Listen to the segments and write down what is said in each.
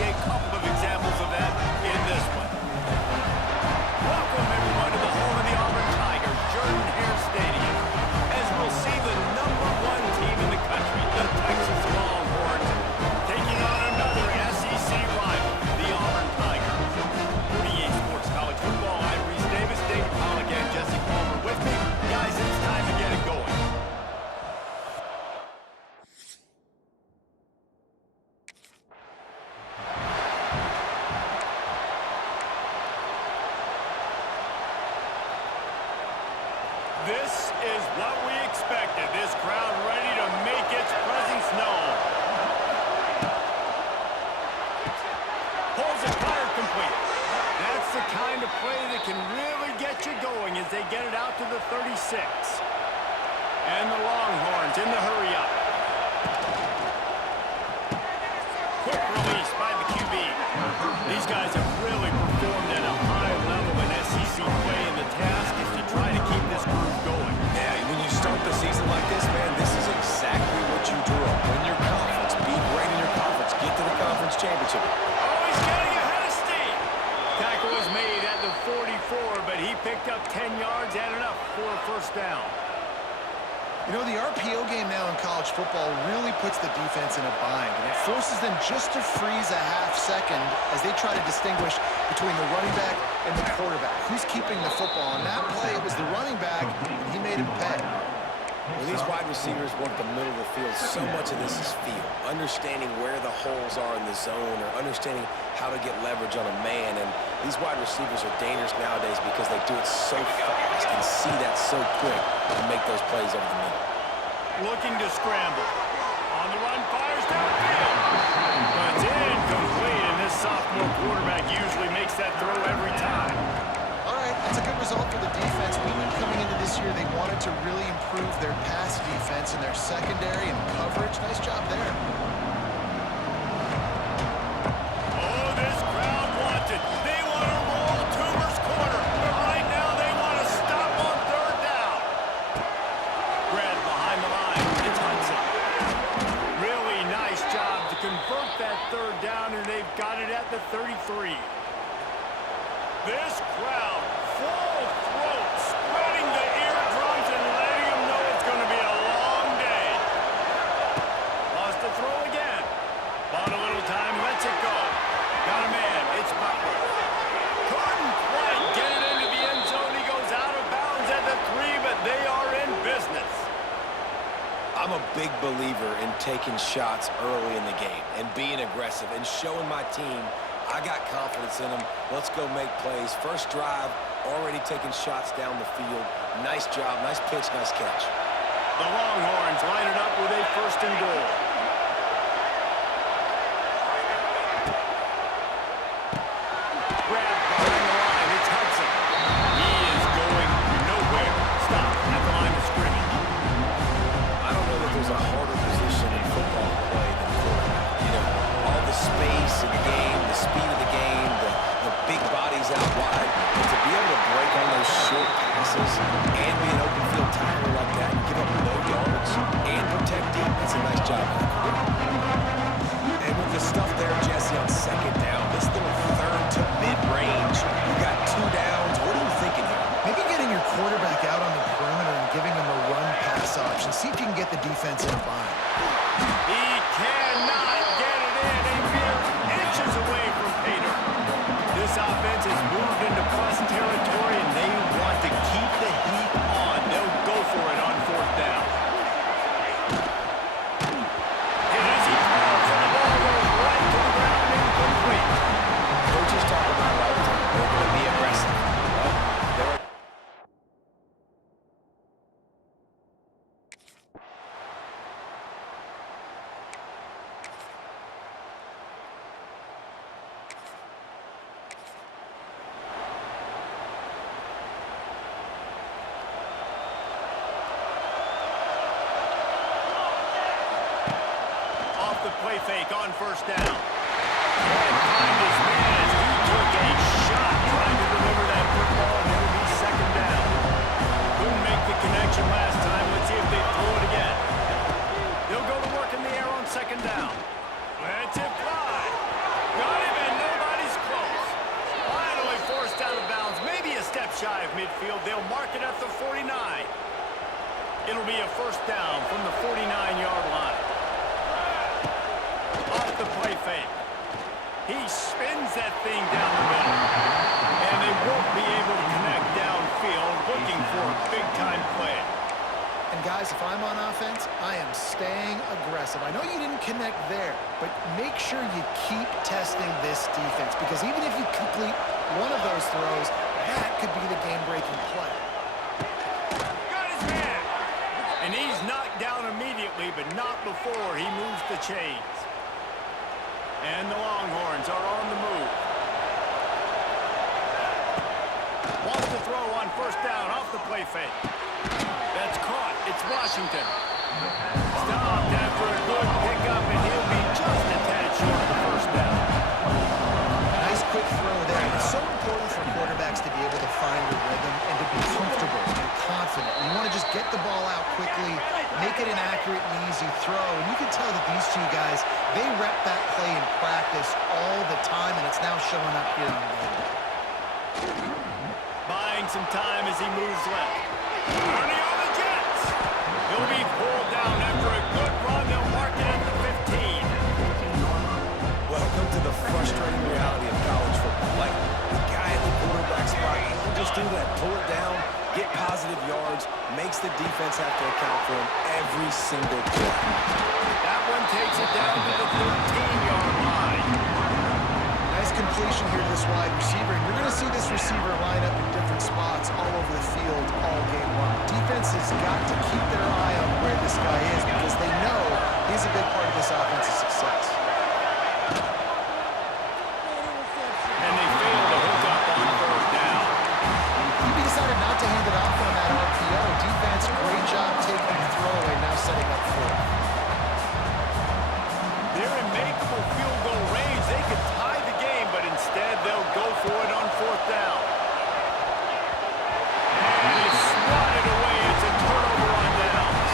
see a couple of examples of that in this one. Welcome, everyone, to the home of the Auburn Tigers, Jordan-Hare Stadium, as we'll see the #1 team in the country, the Texas Longhorns, taking on another SEC rival, the Auburn Tigers. For EA Sports College Football, I'm Reese Davis, David Pollock, and Jesse Palmer with me. Guys, it's time to get it going. This is what we expected. This crowd ready to make its presence known. Pulls it, fired complete. That's the kind of play that can really get you going as they get it out to the 36. And the Longhorns in the hurry up. Quick release by the QB. These guys have really performed at a high level in SEC play, and the task is to try to keep this group going. Yeah, when you start the season like this, man, this is exactly what you drew up. Win your conference, be great in your conference, get to the conference championship. Oh, he's getting ahead of steam. Tackle was made at the 44, but he picked up 10 yards and enough for a first down. You know, the RPO game now in college football really puts the defense in a bind, and it forces them just to freeze a half second as they try to distinguish between the running back and the quarterback. Who's keeping the football? On that play, it was the running back, and he made him pay. When these wide receivers work the middle of the field, so much of this is feel. Understanding where the holes are in the zone, or understanding how to get leverage on a man. And these wide receivers are dangerous nowadays because they do it so fast and see that so quick and make those plays over the middle. Looking to scramble. On the run, fires downfield. But it's incomplete, and this sophomore quarterback usually makes that throw every time. All right, that's a good result for the defense. We knew coming into this year they wanted to really improve their pass defense and their secondary and coverage. Nice job there. Oh, this crowd wants it. They want to roll Toomer's corner, but right now they want to stop on third down. Grab behind the line. It's Hudson. Really nice job to convert that third down, and they've got it at the 33. This crowd, full throat, spreading the eardrums and letting them know it's going to be a long day. Lost the throw again. Bought a little time, lets it go. Got a man, it's Butler. Couldn't quite get it into the end zone. He goes out of bounds at the 3, but they are in business. I'm a big believer in taking shots early in the game and being aggressive and showing my team I got confidence in them. Let's go make plays. First drive, already taking shots down the field. Nice job, nice pitch, nice catch. The Longhorns line it up with a first and goal. Grab behind the line, it's Hudson. He is going nowhere. Stop at the line of scrimmage. I don't know that there's a harder position in football to play than quarterback. You know, all the space in the game, the speed of the game, the big bodies out wide, and to be able to break on those short passes and be an open field tackler like that and give up no yards and protect deep, that's a nice job. And with the stuff there, Jesse, on second down, this little third to mid-range, you got 2 downs. What are you thinking here? Maybe getting your quarterback out on the perimeter and giving him a run-pass option. See if you can get the defense in a bind. He cannot get it in. A mere inches away from Pater. This offense has moved into plus territory, and they want to keep the heat on. They'll go for it on fourth down. And as he throws, and the ball goes right to the ground, incomplete. Coaches talk about it all the time. They're going to be aggressive. Well, they're off the play fake on first down. Can't find his man as he took a shot trying to deliver that football, and it'll be second down. Couldn't make the connection last time. Let's see if they throw it again. They'll go to work in the air on second down. Let's it fly. Got midfield. They'll mark it at the 49. It'll be a first down from the 49-yard line. Off the play fake. He spins that thing down the middle. And they won't be able to connect downfield, looking for a big-time play. And guys, if I'm on offense, I am staying aggressive. I know you didn't connect there, but make sure you keep testing this defense, because even if you complete one of those throws, that could be the game-breaking play. Got his man. And he's knocked down immediately, but not before he moves the chains. And the Longhorns are on the move. Wants to throw on first down off the play fake. That's caught. It's Washington. Stopped after a good pickup, and he'll be just a tad short of the first down. Nice quick throw there. It's so important for quarterbacks to be able to find a rhythm and to be comfortable and confident. You want to just get the ball out quickly, make it an accurate and easy throw. And you can tell that these two guys, they rep that play in practice all the time, and it's now showing up here on game day. Buying some time as he moves left. Running on the Jets. He'll be pulled down after a good run. They'll mark it at the 15. Welcome to the frustrating reality of college football. Like, the guy at the quarterback spot, he'll just do that, pull it down, get positive yards, makes the defense have to account for him every single play. That one takes it down to the 13-yard line. Nice completion here to this wide receiver. And you're going to see this receiver line up in different spots all over the field all game long. Defense has got to keep their eye on where this guy is, because they know he's a big part of this offense's success. And they fail to hook up on third down. He decided not to hand it off on that RPO. Defense, great job taking the throwaway, now setting up fourth. They're in makeable field goal range. They could tie the game, but instead they'll go for it on fourth down. And it's swatted away. It's a turnover on downs.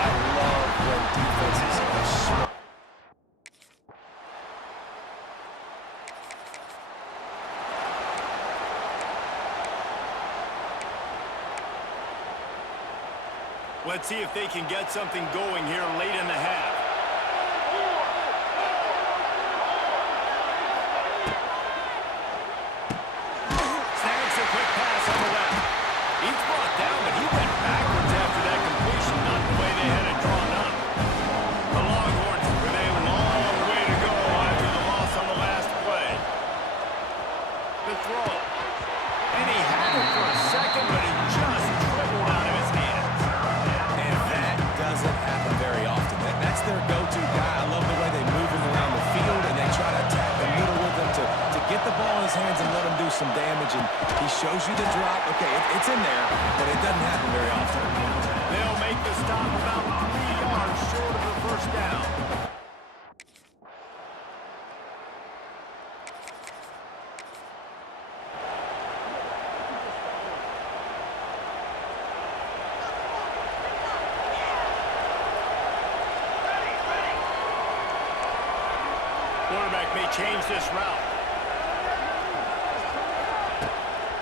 I love when defenses are smart. Let's see if they can get something going here late in the half. Snags a quick pass on the left. He's brought down, but he went backwards after that completion, not the way they had it drawn up. The Longhorns with a long way to go after the loss on the last play. The throw. And he had it for a second, but it just dribbled out of his hands. And that doesn't happen very often. That's their go-to guy. I love the way they move him around the field, and they try to attack the middle with him to get the ball in his hands and let him do some damage. And he shows you the drop. Okay, it's in there, but it doesn't happen very often. They'll make the stop about 3 yards short of the first down. Quarterback may change this route.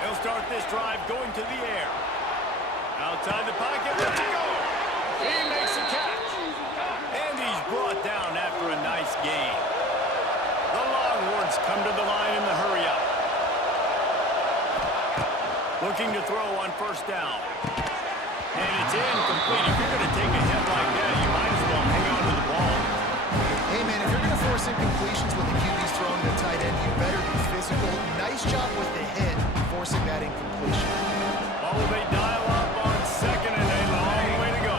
They'll start this drive going to the air. Outside the pocket, let's go. He makes a catch. And he's brought down after a nice gain. The Longhorns come to the line in the hurry-up. Looking to throw on first down. And it's incomplete. If you're going to take a hit like that, you might as well hang on to the ball. Hey, man, if you're going to force incompletions when the QB's throwing to the tight end, you better be physical. Nice job with the hit, forcing that incompletion. Well, they dial up on second and a long way to go.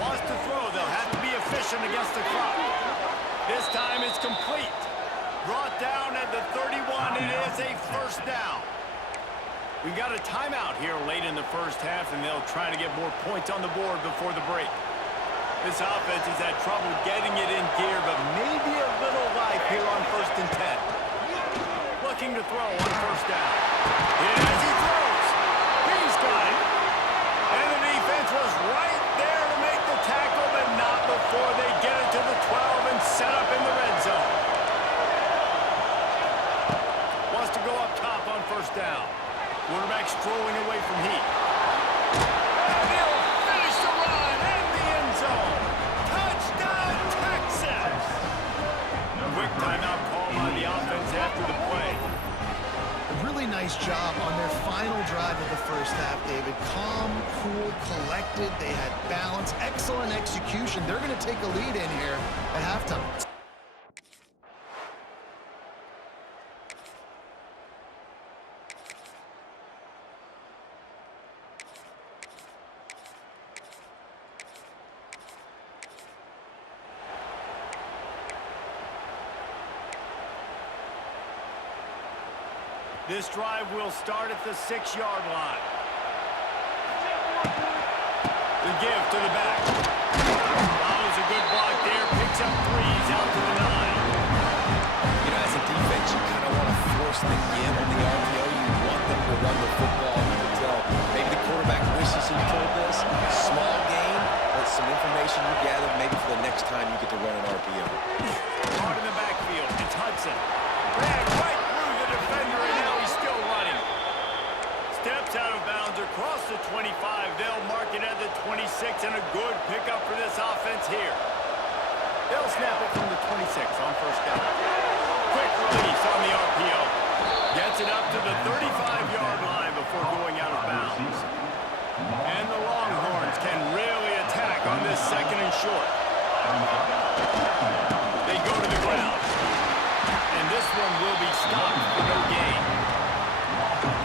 Wants to throw. They'll have to be efficient against the clock. This time it's complete. Brought down at the 31. It is a first down. We've got a timeout here late in the first half, and they'll try to get more points on the board before the break. This offense has had trouble getting it in gear, but maybe a little life here on 1st and 10. Looking to throw on first down. And as he throws, he's got it. And the defense was right there to make the tackle, but not before they get it to the 12 and set up in the red zone. Wants to go up top on first down. Quarterback strolling away from heat. And he'll finish the run in the end zone. Touchdown, Texas! Quick timeout call by the offense after the play. A really nice job on their final drive of the first half, David. Calm, cool, collected. They had balance, excellent execution. They're going to take a lead in here at halftime. This drive will start at the 6-yard line. The give to the back. Follows a good block there. Picks up 3s out to the 9. You know, as a defense, you kind of want to force the give on the RPO. You want them to run the football. You can tell maybe the quarterback wishes he pulled this. Small gain, but some information you gathered maybe for the next time you get to run an RPO. Hard in the backfield. It's Hudson. Ran right through the defender, and now he's still running. Steps out of bounds across the 25. They'll mark it at the 26, and a good pickup for this offense here. They'll snap it from the 26 on first down. Quick release on the RPO. Gets it up to the 35-yard line before going out of bounds. And the Longhorns can really attack on this second and short. They go to the ground. And this one will be stopped for no gain.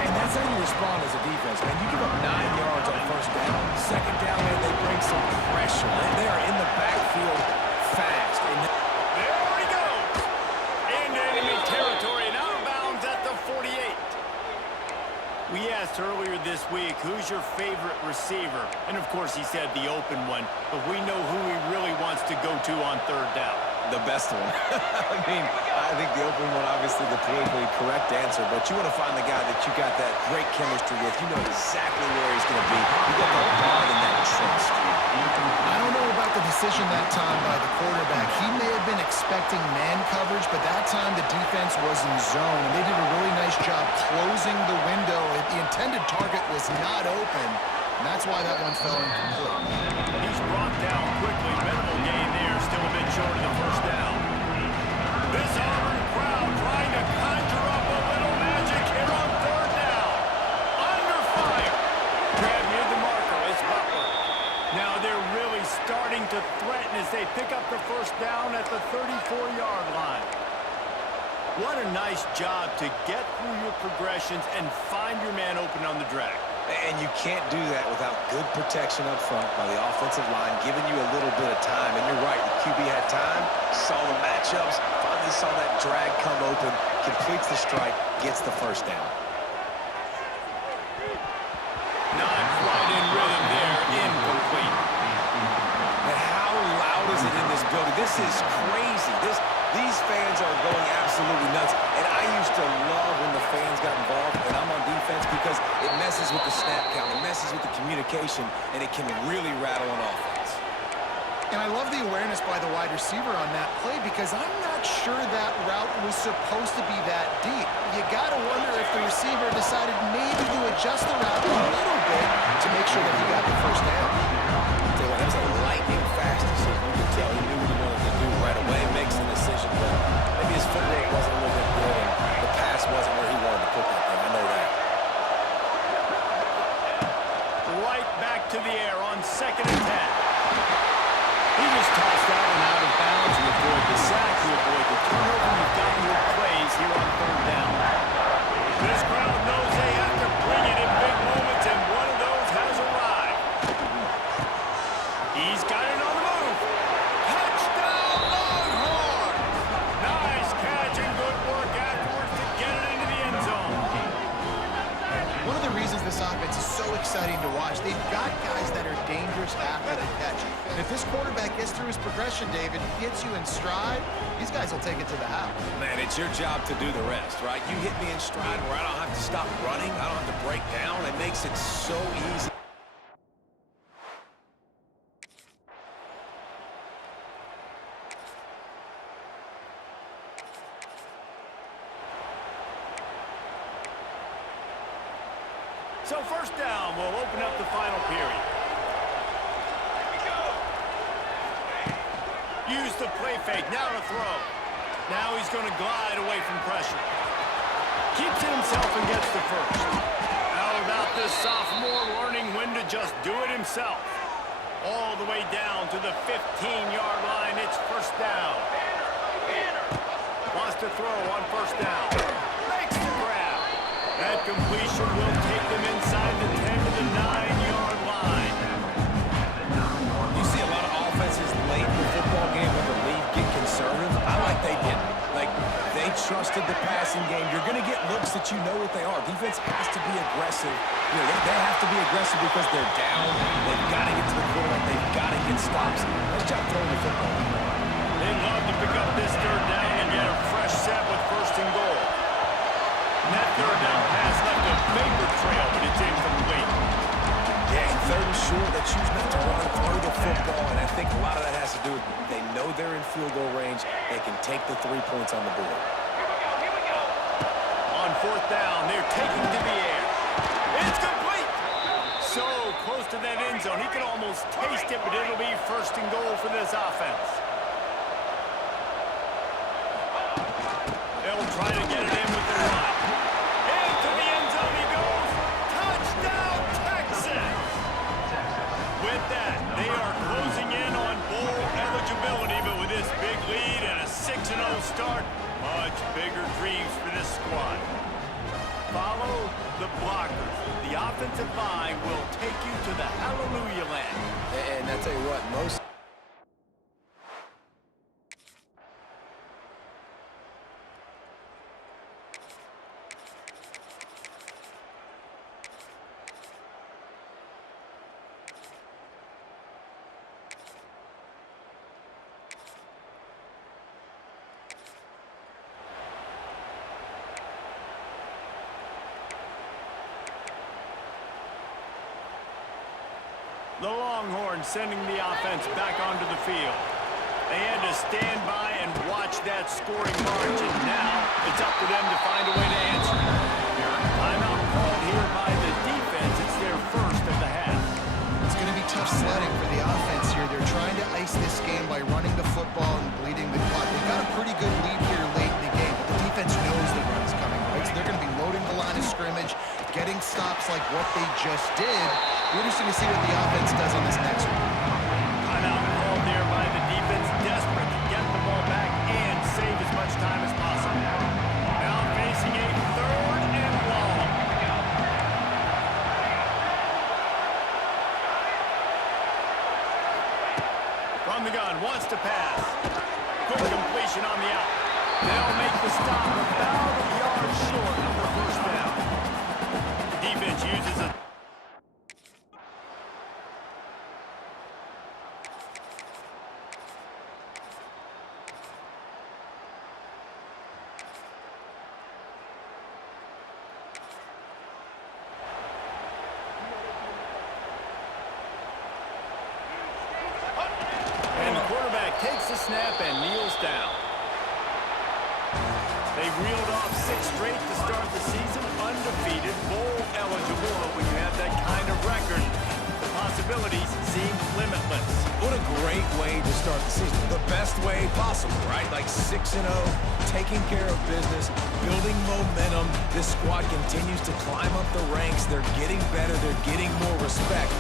And that's how you respond as a defense, man. You give up 9 yards on first down. Second down, man, they bring some pressure. And they are in the backfield fast. And There he goes. Into enemy territory and out of bounds at the 48. We asked earlier this week, who's your favorite receiver? And of course he said the open one, but we know who he really wants to go to on third down. the best one. I mean, I think the open one, obviously the politically correct answer, but you want to find the guy that you got that great chemistry with. You know exactly where he's going to be. You got that bond and that trust. I don't know about the decision that time by the quarterback. He may have been expecting man coverage, but that time the defense was in zone, and they did a really nice job closing the window. The intended target was not open, and that's why that one fell incomplete. He's brought down quickly. Minimal gain there, still a bit short of the first down. This Auburn crowd trying to conjure up a little magic here on third down. Under fire. Grab near the marker. It's Butler. Now they're really starting to threaten as they pick up the first down at the 34-yard line. What a nice job to get through your progressions and find your man open on the drag. And you can't do that without good protection up front by the offensive line, giving you a little bit of time. And you're right, the QB had time, saw the matchups, finally saw that drag come open, completes the strike, gets the first down. Not quite in rhythm there, incomplete. And how loud is it in this building? This is crazy. These fans are going absolutely nuts. And I used to love when the fans got involved, and I'm on defense, because it messes with the snap count, it messes with the communication, and it can really rattle an offense. And I love the awareness by the wide receiver on that play, because I'm not sure that route was supposed to be that deep. You got to wonder if the receiver decided maybe to adjust the route a little bit to make sure that he got the first down. Tell you what, that was a lightning fast decision. You could tell he knew what he wanted to do right away. Makes the decision, but maybe his footwork wasn't a little bit good, and the pass wasn't where he wanted to put that thing. I know that. Right back to the air on 2nd and 10. He was tossed out and out of bounds. You avoid the sack, you avoid the turnover. You've got your plays here on third down. This crowd knows they have to bring it in big moments, and one of those has arrived. He's got it on the move. Touchdown, Longhorns! Nice catch and good work afterwards to get it into the end zone. One of the reasons this offense is so exciting to watch, they've got guys that are dangerous after the catch. And if this quarterback gets through his progression, David, gets you in stride, these guys will take it to the house. Man, it's your job to do the rest, right? You hit me in stride where I don't have to stop running. I don't have to break down. It makes it so easy. So first down will open up the final period. Use the play fake, now to throw. Now he's going to glide away from pressure. Keeps it himself and gets the first. How about this sophomore learning when to just do it himself? All the way down to the 15-yard line. It's first down. Wants to throw on first down. Makes the grab. That completion will take them inside the 10 to the 9-yard line. You see a lot of offenses late in the football game when the lead get conservative. I like they didn't. Like, they trusted the passing game. You're going to get looks that you know what they are. Defense has to be aggressive. You know, they have to be aggressive because they're down. They've got to get to the quarterback. They've got to get stops. Nice job throwing the football. They love to pick up this third down and get a fresh set with first and goal. And that third down pass left a vapor trail, but it's incomplete. Yeah, and third and short, they choose not to run through the football, and I think a lot of that has to do with they know they're in field goal range. They can take the 3 points on the board. On fourth down, they're taking to the air. It's complete! So close to that end zone. He can almost taste it, but it'll be first and goal for this offense. They'll try to get it in with the run. Into the end zone he goes. Touchdown, Texas! With that, they are closing in on bowl eligibility, but with this big lead and a 6-0 start, much bigger dreams for this squad. Follow the blockers. The offensive line will take you to the hallelujah land. And I tell you what, most... The Longhorns sending the offense back onto the field. They had to stand by and watch that scoring margin. Now it's up to them to find a way to answer. Timeout called here by the defense. It's their first of the half. It's going to be tough sledding for the offense here. They're trying to ice this game by running the football and bleeding the clock. They've got a pretty good lead here late in the game, but the defense knows the run's coming, right? So they're going to be loading the line of scrimmage, getting stops like what they just did. We're interesting to see what the offense does on this next one. Timeout called there by the defense, desperate to get the ball back and save as much time as possible. Now facing a third and long. From the gun, wants to pass. Quick completion on the out. They'll make the stop about a yard short of the first down. Defense uses a takes the snap and kneels down. They reeled off 6 straight to start the season, undefeated, bowl eligible. When you have that kind of record, the possibilities seem limitless. What a great way to start the season. The best way possible, right? Like 6-0, taking care of business, building momentum. This squad continues to climb up the ranks. They're getting better. They're getting more respect.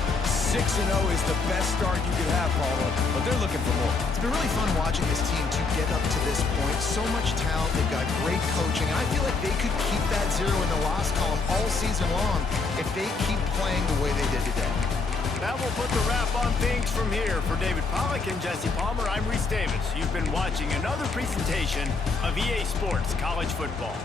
6-0 is the best start you could have, Paulo, but they're looking for more. It's been really fun watching this team to get up to this point. So much talent. They've got great coaching, and I feel like they could keep that 0 in the loss column all season long if they keep playing the way they did today. That will put the wrap on things from here. For David Pollack and Jesse Palmer, I'm Reese Davis. You've been watching another presentation of EA Sports College Football.